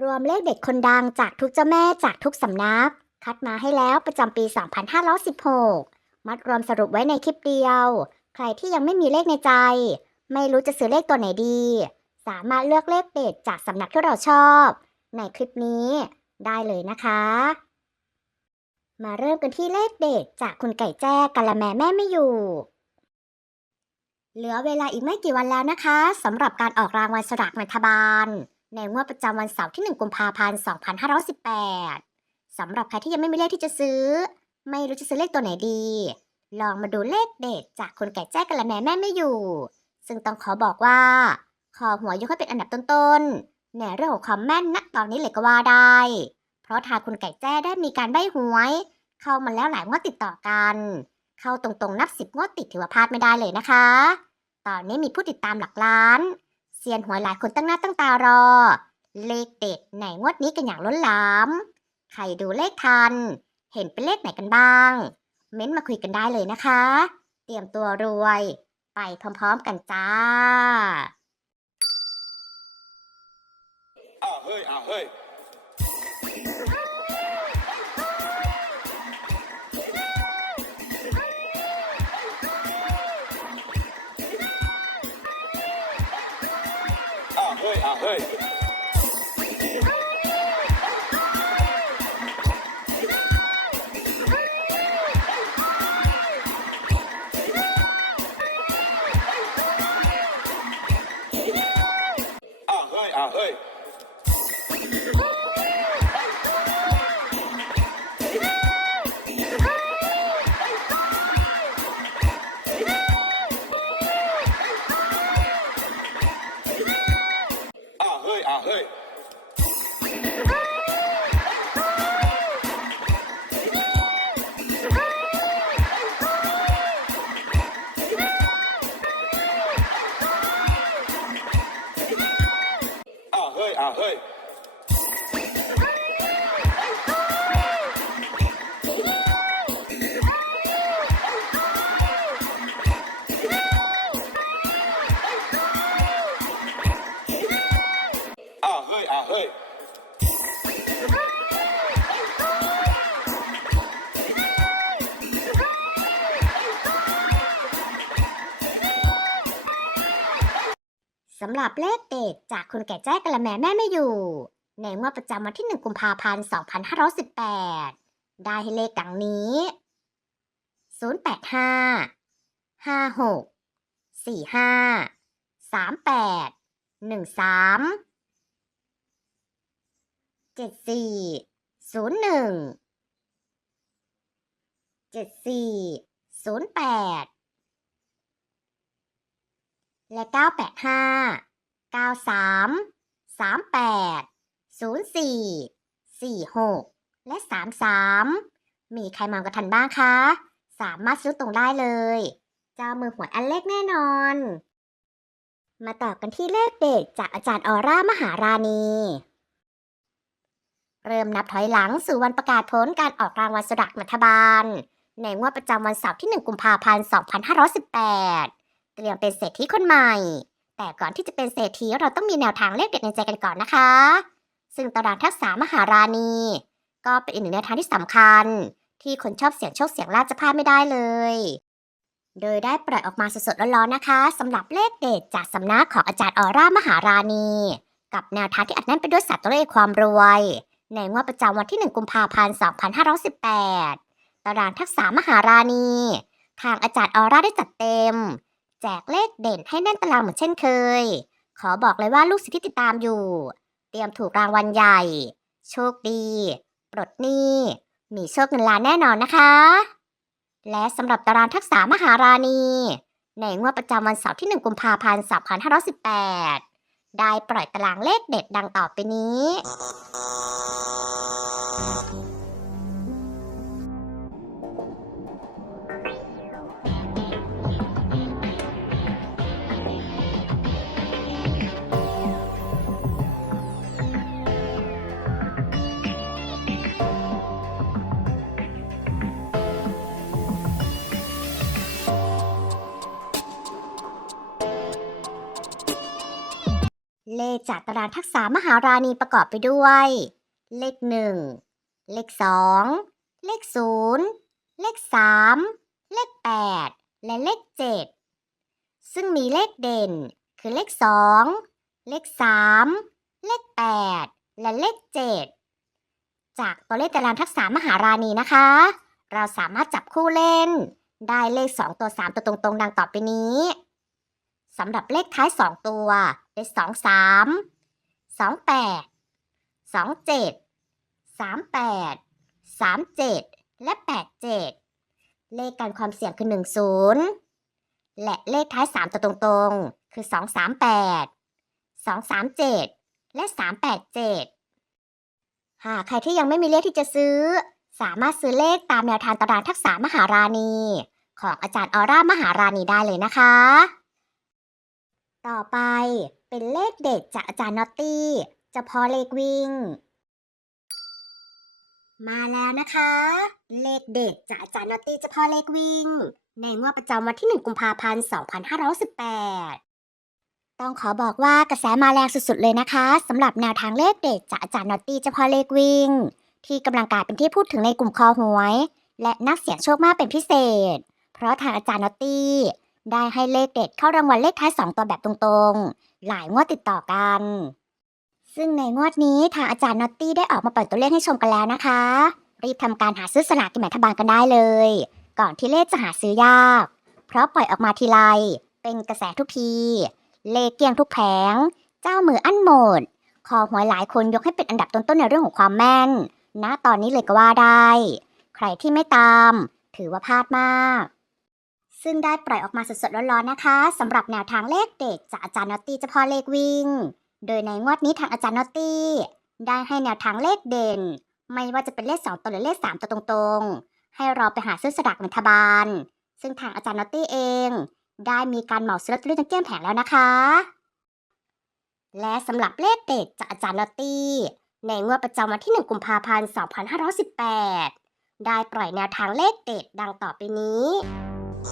รวมเลขเด็ดคนดังจากทุกเจ้าแม่จากทุกสำนัก คัดมาให้แล้วประจำปี 2516 มัดรวมสรุปไว้ในคลิปเดียว ใครที่ยังไม่มีเลขในใจ ไม่รู้จะซื้อเลขตัวไหนดี สามารถเลือกเลขเด็ดจากสำนักที่เราชอบ ในคลิปนี้ได้เลยนะคะ มาเริ่มกันที่เลขเด็ดจากคุณไก่แจ้กะละแม่แม่ไม่อยู่ เหลือเวลาอีกไม่กี่วันแล้วนะคะสำหรับการออกรางวัลสลากรัฐบาล ในงวดประจำวันเสาร์ที่ 1 กุมภาพันธ์ 2518สำหรับใครที่ยังไม่มีเลขที่จะซื้อ ไม่รู้จะซื้อเลขตัวไหนดี ลองมาดูเลขเด็ดจากคนแก่แจ้กะละแม่แม่ไม่อยู่ ซึ่งต้องขอบอกว่า ขอหัวยกให้เป็นอันดับต้นๆ ในเรื่องของความแม่นณตอนนี้เลยก็ว่าได้ เพราะทางคุณไก่แจ้ได้มีการใบ้หวย เข้ามาแล้วหลายงวดติดต่อกัน เข้าตรงๆนับสิบงวดติดถือว่าพลาดไม่ได้เลยนะคะ ตอนนี้มีผู้ติดตามหลักล้าน เซียนหวยหลายคนตั้งหน้าตั้งตารอ เลขเด็ดในงวดนี้กันอย่างล้นหลาม ใครดูเลขทัน เห็นเป็นเลขไหนกันบ้าง เม้นมาคุยกันได้เลยนะคะ เตรียมตัวรวย ไปพร้อมๆกันจ้าอ้าวเฮ้ยอ้าวเฮ้ย อ้าว ลับเลขเด็ดจากคุณแก่แจ้กะละแม่แม่ไม่อยู่ ในงวดประจำวันที่ 1 กุมภาพันธ์ 2518 ได้ให้เลขดังนี้ 085 56 45 38 13 74 01 74 08 และ 985 93 38 04 46 และ 33 มีใครมากับทันบ้างคะ สามารถซื้อตรงได้เลย เจ้ามือหวยอันเล็กแน่นอน มาต่อกันที่เลขเด็ดจากอาจารย์ออร่ามหาราณี เริ่มนับถอยหลังสู่วันประกาศผลการออกรางวัลสลากรัฐบาล ในงวดประจำวันเสาร์ที่ 1 กุมภาพันธ์ 2518 เตรียมเป็นเศรษฐีคนใหม่ แต่ก่อนที่จะเป็นเศรษฐีเราต้องมีแนวทางเลขเด็ดในใจกันก่อนนะคะ ซึ่งตารางทักษะมหาราณี ก็เป็นอีกหนึ่งแนวทางที่สำคัญ ที่คนชอบเสียงโชคเสียงลาภจะพลาดไม่ได้เลย โดยได้ปล่อยออกมาสดๆร้อนๆนะคะสำหรับเลขเด็ดจากสำนักของอาจารย์ออร่ามหาราณี กับแนวทางที่อัดแน่นไปด้วยสัตว์ตัวเลขความรวย ในงวดประจำวันที่ 1 กุมภาพันธ์ 2518 ตารางทักษะมหาราณี ทางอาจารย์ออร่าได้จัดเต็ม แจกเลขเด่นให้แน่นตารางเหมือนเช่นเคย ขอบอกเลยว่าลูกศิษย์ที่ติดตามอยู่ เตรียมถูกรางวัลใหญ่ โชคดี ปลดหนี้ มีโชคเงินล้านแน่นอนนะคะ และสำหรับตารางทักษะมหาราณี ในงวดประจำวันเสาร์ที่ 1 กุมภาพันธ์ 2518 ได้ปล่อยตารางเลขเด็ดดังต่อไปนี้ เลขจากตารางทักษะมหาราณีประกอบไปด้วย เลขหนึ่งเลขสองเลขศูนย์เลขสามเลขแปดและเลขเจ็ดซึ่งมีเลขเด่น คือเลขสองเลขสามเลขแปดและเลขเจ็ดจากตัวเลขตารางทักษะมหาราณีนะคะ เราสามารถจับคู่เล่น ได้เลข 2 ตัว 3 ตัวตรงๆ ดังต่อไปนี้ สำหรับเลขท้าย 2 ตัวได้2 3 2 8 2 7 3 8 3 7 และ 8 7 เลขการความเสี่ยงคือ 1 0 และเลขท้าย 3 ตัวตรงๆ คือ 2 3 8 2 3 7 และ 3 8 7 หากใครที่ยังไม่มีเลขที่จะซื้อ สามารถซื้อเลขตามแนวทางตารางทักษะมหาราณี ของอาจารย์ออร่ามหาราณีได้เลยนะคะ ต่อไปเป็นเลขเด็ดจากอาจารย์นอตตี้เจะพอเลขวิ่ง มาแล้วนะคะ เลขเด็ดจากอาจารย์นอตตี้เจะพอเลขวิ่ง ในงวดประจำวันที่ 1 กุมภาพันธ์ 2518 ต้องขอบอกว่ากระแสมาแรงสุดๆเลยนะคะสำหรับแนวทางเลขเด็ดจากอาจารย์นอตตี้เฉพาะเลขวิ่ง ที่กำลังกลายเป็นที่พูดถึงในกลุ่มคอหวย และนักเสี่ยงโชคมากเป็นพิเศษ เพราะทางอาจารย์นอตตี้ ได้ให้เลขเด็ดเข้ารางวัลเลขท้าย2ตัวแบบตรงๆ หลายงวดติดต่อกัน ซึ่งในงวดนี้ทางอาจารย์นอตตี้ได้ออกมาเปล่อยตัวเลขให้ชมกันแล้วนะคะ รีบทำการหาซื้อสลากกินแบ่งรัฐบาลกันได้เลย ก่อนที่เลขจะหาซื้อยาก เพราะปล่อยออกมาทีไรเป็นกระแสทุกที เลขเกียงทุกแผง เจ้ามืออั้นหมดคอหวยหลายคนยกให้เป็นอันดับต้นๆในเรื่องของความแม่นณตอนนี้เลยก็ว่าได้ ใครที่ไม่ตาม ถือว่าพลาดมาก ซึ่งได้ปล่อยออกมาสดๆร้อนๆนะคะสำหรับแนวทางเลขเด็ดจากอาจารย์นอตตี้เฉพาะเลขวิ่ง โดยในงวดนี้ทางอาจารย์นอตตี้ได้ให้แนวทางเลขเด่น ไม่ว่าจะเป็นเลข 2 ตัวหรือเลข 3 ตัวตรงๆ ให้เราไปหาซื้อสลากรัฐบาล ซึ่งทางอาจารย์นอตตี้เอง ได้มีการเหมาซื้อลอตเตอรี่จนเกลี้ยงแผงแล้วนะคะ และสำหรับเลขเด็ดจากอาจารย์นอตตี้ในงวดประจำวันที่ 1 กุมภาพันธ์ 2518 ได้ปล่อยแนวทางเลขเด็ดดังต่อไปนี้ เ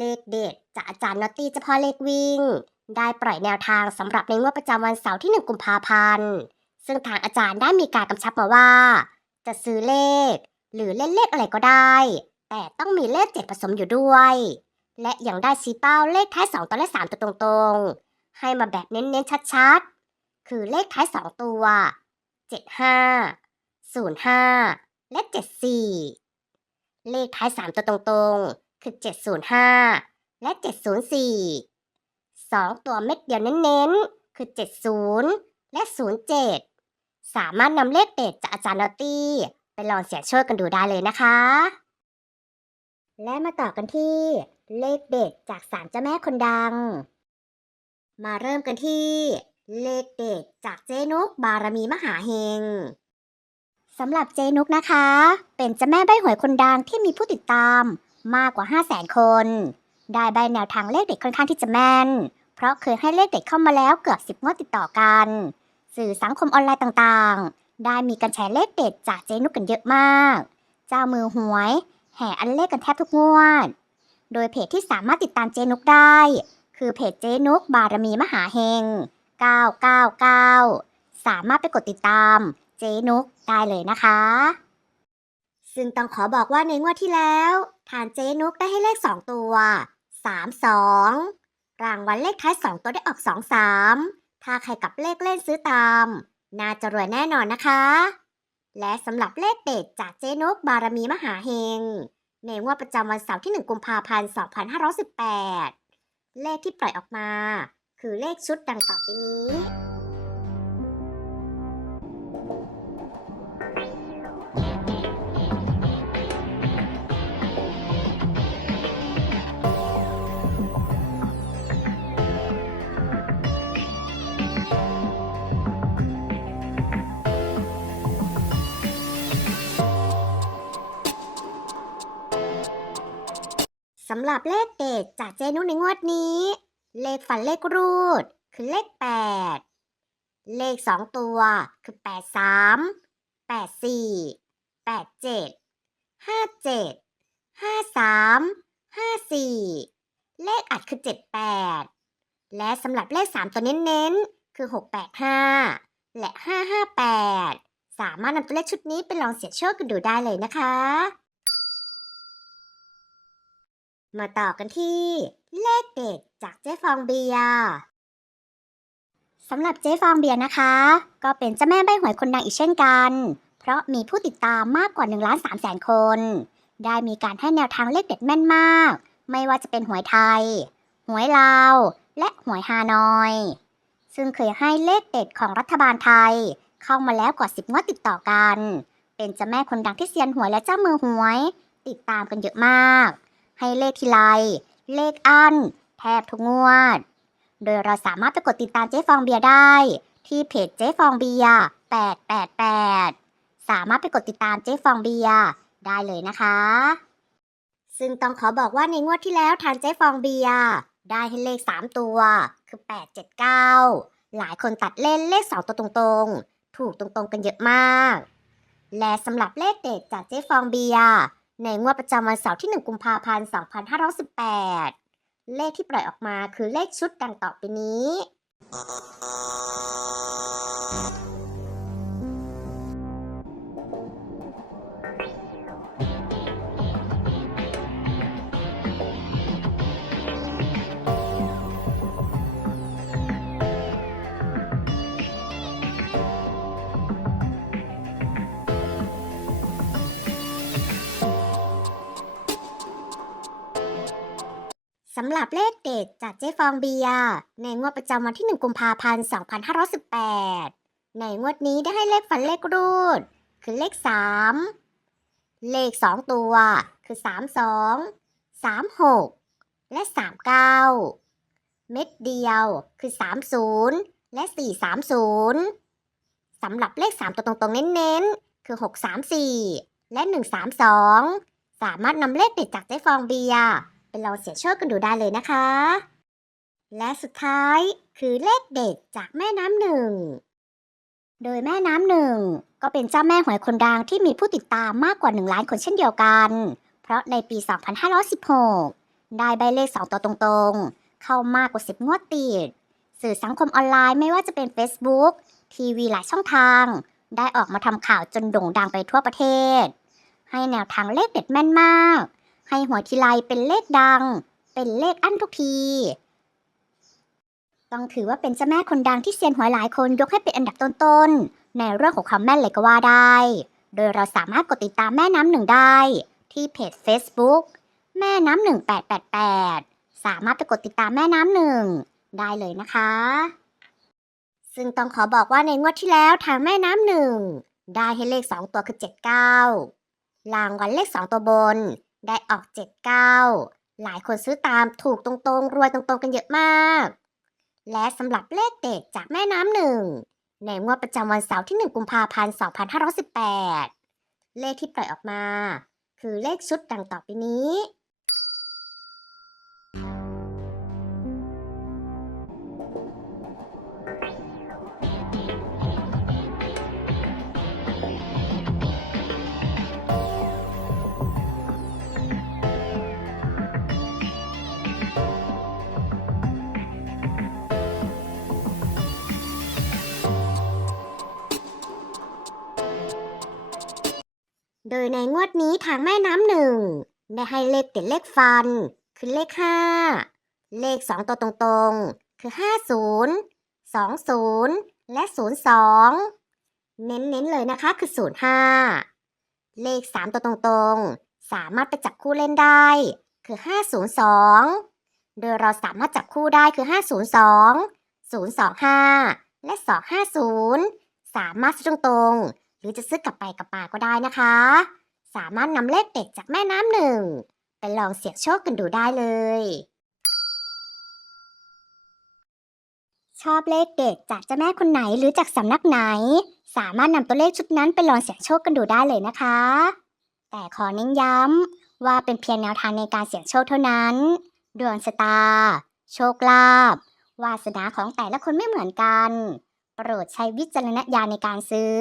ลขเด็ด อาจารย์นอตตี้เฉพาะเลขวิ่ง ได้ปล่อยแนวทางสำหรับในงวดประจำวันเสาร์ที่ 1 กุมภาพันธ์ ซึ่งทางอาจารย์ได้มีการกำชับมาว่า จะซื้อเลข หรือเล่นเลขอะไรก็ได้ แต่ต้องมีเลขเจ็ดผสมอยู่ด้วย และยังได้ชี้เป้าเลขท้าย 2 ตัวและ 3 ตัวตรงๆ ให้มาแบบเน้นๆชัดๆ คือเลขท้าย 2 ตัว 75 05 และ 74 เลขท้าย 3 ตัวตรงๆ คือ 705 และ 704 2 ตัวเม็ดเดียวเน้นๆ คือ 70 และ 07 สามารถนำเลขเด็ดจากอาจารย์นอตตี้ ไปลองเสียงโชคกันดูได้เลยนะคะ และมาต่อกันที่เลขเด็ดจากศาลเจ้าแม่คนดัง มาเริ่มกันที่ เลขเด็ดจากเจนุกบารมีมหาเฮงสำหรับเจนุกนะคะ เป็นเจ้าแม่ใบหวยคนดังที่มีผู้ติดตามมากกว่า 5 0 0 0 0 0 คน ได้ใบแนวทางเลขเด็ดค่อนข้างที่จะแม่น เพราะเคยให้เลขเด็ดเข้ามาแล้วเกือบ10งวดติดต่อกัน สื่อสังคมออนไลน์ต่างๆ ได้มีการแชร์เลขเด็ดจากเจนุกกันเยอะมาก เจ้ามือหวย แห่อันเลขกันแทบทุกงวด โดยเพจที่สามารถติดตามเจนุกได้ คือเพจเจนุกบารมีมหาเฮง 999 สามารถไปกดติดตามเจนุกได้เลยนะคะ ซึ่งต้องขอบอกว่าในงวดที่แล้วทานเจนุกได้ให้เลข 2 ตัว 3 2 รางวัลเลขท้าย 2 ตัวได้ออก 2 3 ถ้าใครกับเลขเล่นซื้อตาม น่าจะรวยแน่นอนนะคะ และสำหรับเลขเด็ดจากเจนุกบารมีมหาเฮง ในงวดประจำวันเสาร์ที่ 1 กุมภาพันธ์ 2518 เลขที่ปล่อยออกมา คือเลขชุดดังต่อไปนี้ำหรับเลขเด็ดจากเจนุในงวดนี้ เลขฝันเลขรูด คือเลข 8 เลข 2 ตัวคือ 8 3 8 4 8 7 5 7 5 3 5 4 เลขอัดคือ 7 8 และสำหรับเลข 3 ตัวเน้นๆ คือ 6 8 5 และ 5 5 8 สามารถนำตัวเลขชุดนี้ไปลองเสี่ยงโชคกันดูได้เลยนะคะ มาต่อกันที่เลขเด็ดจากเจ๊ฟองเบียร์สำหรับเจ๊ฟองเบียร์นะคะ ก็เป็นเจ้าแม่ใบหวยคนดังอีกเช่นกัน เพราะมีผู้ติดตามมากกว่า1ล้าน3แสนคน ได้มีการให้แนวทางเลขเด็ดแม่นมาก ไม่ว่าจะเป็นหวยไทย หวยลาว และหวยฮานอย ซึ่งเคยให้เลขเด็ดของรัฐบาลไทย เข้ามาแล้วกว่า 10งวดติดต่อกัน เป็นเจ้าแม่คนดังที่เซียนหวยและเจ้ามือหวย ติดตามกันเยอะมาก ให้เลขทีไร เลขอันแทบทุกงวด โดยเราสามารถไปกดติดตามเจ๊ฟองเบียร์ได้ ที่เพจเจ๊ฟองเบียร์888 สามารถไปกดติดตามเจ๊ฟองเบียร์ได้เลยนะคะ ซึ่งต้องขอบอกว่าในงวดที่แล้วทางเจ๊ฟองเบียร์ได้ให้เลข 3 ตัว คือ 879 หลายคนตัดเล่นเลข 2 ตัวตรงๆ ถูกตรงๆกันเยอะมาก และสำหรับเลขเด็ดจากเจ๊ฟองเบียร์ ในงวดประจำวันเสาร์ที่ 1 กุมภาพันธ์ 2518 เลขที่ปล่อยออกมาคือเลขชุดดังต่อไปนี้ำหรับเลขเด็ดจากเจ๊ฟองเบียร์ในงวดประจำวันที่ 1 กุมภาพันธ์ 2518 ในงวดนี้ได้ให้เลขฝันเลขรูด คือเลข 3 เลข 2 ตัว คือ 32 36 และ 39 เม็ดเดียวคือ 30 และ 430 สำหรับเลข 3 ตัวตรงๆ เน้นๆ คือ 634 และ 132 สามารถนำเลขเด็ดจากเจ๊ฟองเบียร์ ไปลองเสี่ยงโชคกันดูได้เลยนะคะ และสุดท้ายคือเลขเด็ดจากแม่น้ำหนึ่ง โดยแม่น้ำหนึ่งก็เป็นเจ้าแม่หวยคนดังที่มีผู้ติดตามมากกว่า 1 ล้านคนเช่นเดียวกัน เพราะในปี 2516 ได้ใบเลข 2 ตัวตรงๆ เข้ามากกว่า 10 งวดติด สื่อสังคมออนไลน์ไม่ว่าจะเป็น Facebook ทีวีหลายช่องทาง ได้ออกมาทำข่าวจนโด่งดังไปทั่วประเทศ ให้แนวทางเลขเด็ดแม่นมาก ให้หัวทีไรเป็นเลขดัง เป็นเลขอั้นทุกที ต้องถือว่าเป็นเจ้าแม่คนดังที่เซียนหวยหลายคนยกให้เป็นอันดับต้นๆ ในเรื่องของความแม่นเลยก็ว่าได้ โดยเราสามารถกดติดตามแม่น้ำหนึ่งได้ ที่เพจ Facebook แม่น้ำหนึ่ง888สามารถไปกดติดตามแม่น้ำหนึ่งได้เลยนะคะ ซึ่งต้องขอบอกว่าในงวดที่แล้วทางแม่น้ำหนึ่งได้ให้เลข 2 ตัวคือ 79 รางวัลเลข 2 ตัวบน ได้ออก 79 หลายคนซื้อตามถูกตรงๆ รวยตรงๆ กันเยอะมาก และสำหรับเลขเด็ดจากแม่น้ำหนึ่ง ในงวดประจำวันเสาร์ที่ 1 กุมภาพันธ์ 2518 เลขที่ปล่อยออกมา คือเลขชุดดังต่อไปนี้ ดยในงวดนี้ทางแม่น้ำหนึ่งได้ให้เลขเด็ดเลขฟัน คือเลข 5 เลข 2 ตัวตรงๆ คือ 50 20 และ 02 เน้นๆเลยนะคะคือ 05 เลข 3 ตัวตรงๆ สามารถไปจับคู่เล่นได้ คือ 502 โดยเราสามารถจับคู่ได้คือ 502 025 และ 250 สามารถตรงๆ รือจะซื้อกลับไปกับมาก็ได้นะคะ สามารถนำเลขเด็ดจากแม่น้ำหนึ่งไปลองเสี่ยงโชคกันดูได้เลย ชอบเลขเด็ดจากเจ้าแม่คนไหนหรือจากสำนักไหน สามารถนำตัวเลขชุดนั้นไปลองเสี่ยงโชคกันดูได้เลยนะคะ แต่ขอเน้นย้ำว่าเป็นเพียงแนวทางในการเสี่ยงโชคเท่านั้นดวงชะตา โชคลาภวาสนาของแต่ละคนไม่เหมือนกัน โปรดใช้วิจารณญาณในการซื้อ